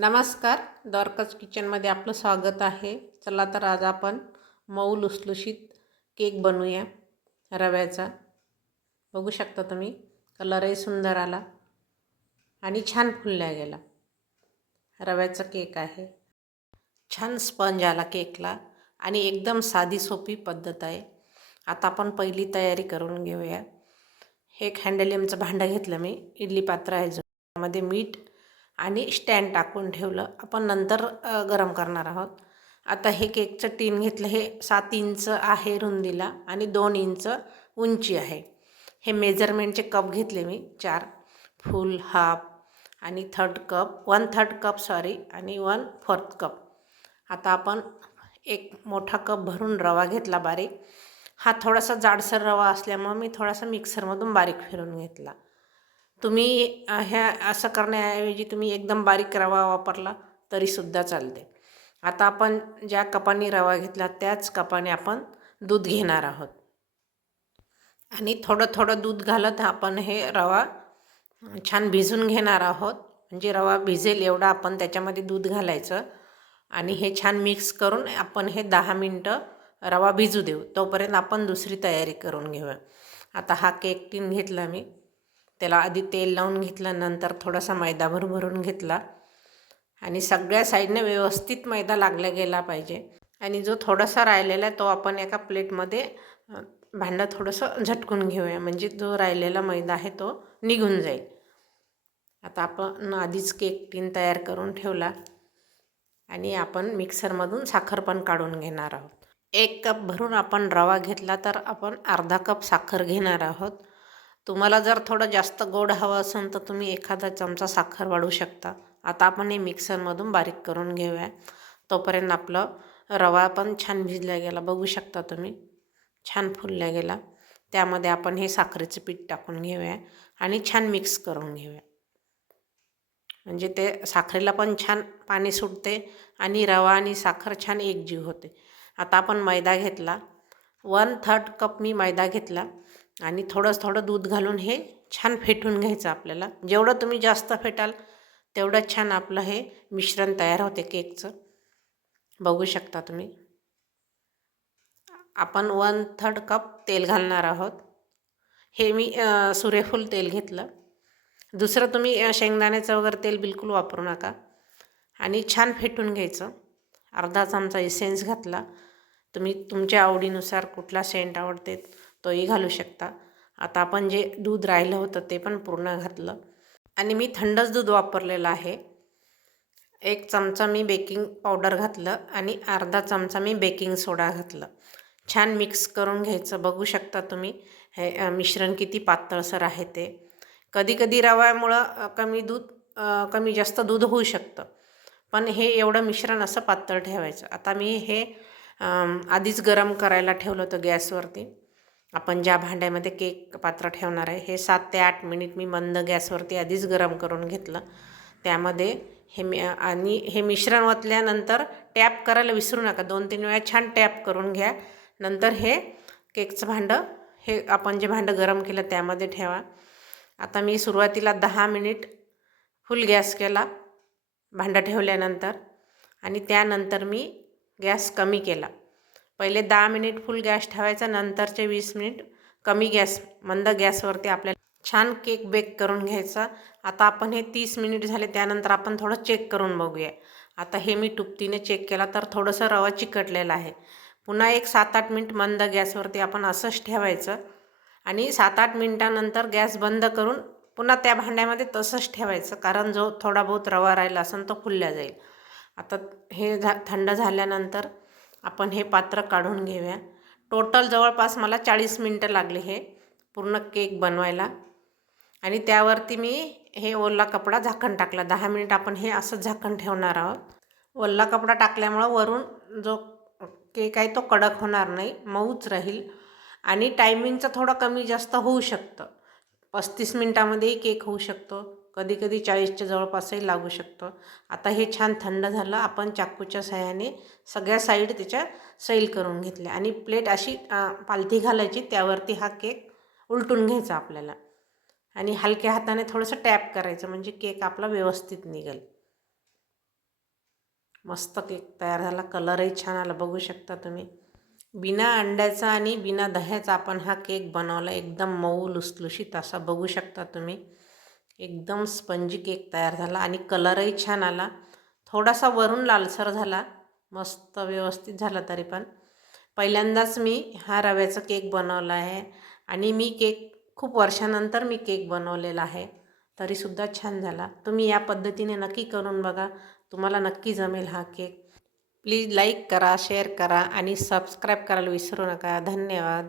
नमस्कार द्वारकाच किचनमध्ये आपलं स्वागत आहे. चला तर आज आपण मऊ लुसलुशीत केक बनवूया रव्याचा. बघू शकता तुम्ही कलरही सुंदर आला आणि छान फुलल्या गेला रव्याचा केक आहे. छान स्पंज आला केकला आणि एकदम साधी सोपी पद्धत आहे. आता आपण पहिली तयारी करून घेऊया. हे एक हँडलियमचं भांडं घेतलं मी इडली पात्र आहे ज्यामध्ये त्यामध्ये मीठ आणि स्टँड टाकून ठेवलं. आपण नंतर गरम करणार आहोत. आता हे केकचं टीन घेतलं. हे सात इंच आहे रुंदीला आणि दोन इंच उंची आहे. हे मेजरमेंटचे कप घेतले मी. चार. फुल हाफ आणि third cup. One third cup sorry आणि वन फोर्थ कप. आता आपण एक मोठा कप भरून रवा घेतला बारीक. हा थोडासा जाडसर रवा असल्यामुळं मी थोडासा मिक्सरमधून बारीक फिरून घेतला. तुम्ही ह्या असं करण्याऐवजी तुम्ही एकदम बारीक रवा वापरला तरीसुद्धा चालते. आता आपण ज्या कपाने रवा घेतला त्याच कपाने आपण दूध घेणार आहोत. आणि थोडं थोडं दूध घालत आपण हे रवा छान भिजून घेणार आहोत. म्हणजे रवा भिजेल एवढा आपण त्याच्यामध्ये दूध घालायचं. आणि हे छान मिक्स करून आपण हे दहा मिनटं रवा भिजू देऊ. तोपर्यंत आपण दुसरी तयारी करून घेऊया. आता हा केक टीन घेतला मी. त्याला आधी तेल लावून घेतलं नंतर थोडासा मैदा भरभरून घेतला. आणि सगळ्या साईडने व्यवस्थित मैदा लागला गेला पाहिजे. आणि जो थोडासा राहिलेला आहे तो आपण एका प्लेटमध्ये भांडं थोडंसं झटकून घेऊया. म्हणजे जो राहिलेला मैदा आहे तो निघून जाईल. आता आपण आधीच केक टीन तयार करून ठेवला. आणि आपण मिक्सरमधून साखर पण काढून घेणार आहोत. एक कप भरून आपण रवा घेतला तर आपण अर्धा कप साखर घेणार आहोत. तुम्हाला जर थोडं जास्त गोड हवं असेल तर तुम्ही एखादा चमचा साखर वाढवू शकता. आता आपण हे मिक्सरमधून बारीक करून घेऊया. तोपर्यंत आपलं रवा पण छान भिजला गेला. बघू शकता तुम्ही. छान फुलल्या गेला. त्यामध्ये आपण हे साखरेचं पीठ टाकून घेऊया आणि छान मिक्स करून घेऊया. म्हणजे ते साखरेला पण छान पाणी सुटते आणि रवा आणि साखर छान एकजीव होते. आता आपण मैदा घेतला. वन थर्ड कप मी मैदा घेतला. आणि थोडंच थोडं दूध घालून हे छान फेटून घ्यायचं आपल्याला. जेवढं तुम्ही जास्त फेटाल तेवढं छान आपलं हे मिश्रण तयार होते केकचं. बघू शकता तुम्ही. आपण वन थर्ड कप तेल घालणार आहोत. हे मी सूर्यफूल तेल घेतलं. दुसरं तुम्ही शेंगदाण्याचं वगैरे तेल बिलकुल वापरू नका. आणि छान फेटून घ्यायचं. अर्धा चमचा इसेन्स घातला. तुम्ही तुमच्या आवडीनुसार कुठला सेंट आवडते तोही घालू शकता. आता आपण जे दूध राहिलं होतं ते पण पूर्ण घातलं. आणि मी थंडच दूध वापरलेलं आहे. एक चमचा मी बेकिंग पावडर घातलं आणि अर्धा चमचा मी बेकिंग सोडा घातलं. छान मिक्स करून घ्यायचं. बघू शकता तुम्ही हे मिश्रण किती पातळसर आहे ते. कधीकधी रव्यामुळं कमी दूध कमी जास्त दूध होऊ शकतं. पण हे एवढं मिश्रण असं पातळ ठेवायचं. आता मी हे आधीच गरम करायला ठेवलं होतं गॅसवरती. आपण ज्या भांड्यामध्ये केक पात्र ठेवणार आहे हे सात ते आठ मिनिट मी मंद गॅसवरती आधीच गरम करून घेतलं. त्यामध्ये हे मी आणि हे मिश्रण ओतल्यानंतर टॅप करायला विसरू नका. दोन तीन वेळा छान टॅप करून घ्या. नंतर हे केकचं भांडं हे आपण जे भांडं गरम केलं त्यामध्ये ठेवा. आता मी सुरुवातीला दहा मिनिट फुल गॅस केला भांडं ठेवल्यानंतर. आणि त्यानंतर मी गॅस कमी केला. पहिले दहा मिनिट फुल गॅस ठेवायचा नंतरचे वीस मिनिट कमी गॅस मंद गॅसवरती आपल्याला छान केक बेक करून घ्यायचा. आता आपण हे तीस मिनिट झाले त्यानंतर आपण थोडं चेक करून बघूया. आता हे मी टुपतीने चेक केला तर थोडंसं रवा चिकटलेला आहे. पुन्हा एक सात आठ मिनिट मंद गॅसवरती आपण असंच ठेवायचं. आणि सात आठ मिनटानंतर गॅस बंद करून पुन्हा त्या भांड्यामध्ये तसंच ठेवायचं कारण जो थोडा बहुत रवा राहिला असेल तो फुलल्या जाईल. आता हे झा थंड झाल्यानंतर आपण हे पात्र काढून घेऊया. टोटल जवळपास मला चाळीस मिनटं लागले हे पूर्ण केक बनवायला. आणि त्यावरती मी हे ओला कपडा झाकण टाकला. दहा मिनिट आपण हे असं झाकण ठेवणार आहोत. ओला कपडा टाकल्यामुळं वरून जो केक आहे तो कडक होणार नाही मऊच राहील. आणि टायमिंगचं थोडं कमी जास्त होऊ शकतं. पस्तीस मिनटामध्येही केक होऊ शकतो. कधी कधी चाळीसच्या जवळपासही लागू शकतो. आता हे छान थंड झालं आपण चाकूच्या सहाय्याने सगळ्या साईड त्याच्या सैल करून घेतल्या. आणि प्लेट अशी पालथी घालायची त्यावरती हा केक उलटून घ्यायचा आपल्याला. आणि हलक्या हाताने थोडंसं टॅप करायचं म्हणजे केक आपला व्यवस्थित निघेल. मस्त केक तयार झाला कलरही छान आला बघू शकता तुम्ही. बिना अंड्याचा आणि बिना दह्याचा आपण हा केक बनवला एकदम मऊ लुसलुशीत असा बघू शकता तुम्ही. एकदम स्पंजी केक तयार झाला आणि कलरही छान आला. थोडासा वरून लालसर झाला. मस्त व्यवस्थित झाला तरी पण. पहिल्यांदाच मी हा रव्याचा केक बनवला आहे आणि मी केक खूप वर्षानंतर मी केक बनवलेला आहे. तरीसुद्धा छान झाला. तुम्ही या पद्धतीने नक्की करून बघा. तुम्हाला नक्की जमेल हा केक. प्लीज लाईक करा शेअर करा आणि सबस्क्राईब करायला विसरू नका. धन्यवाद.